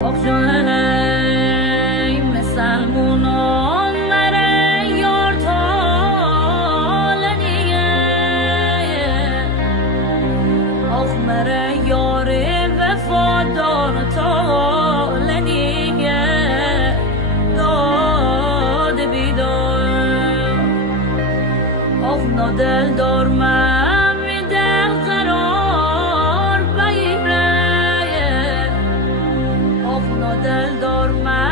ای مسلمونان مره یار تالنیه آخ مره یار وفادار تالنیه داد بیدار آخ نادل دار من دل قرار بگیره دل دار من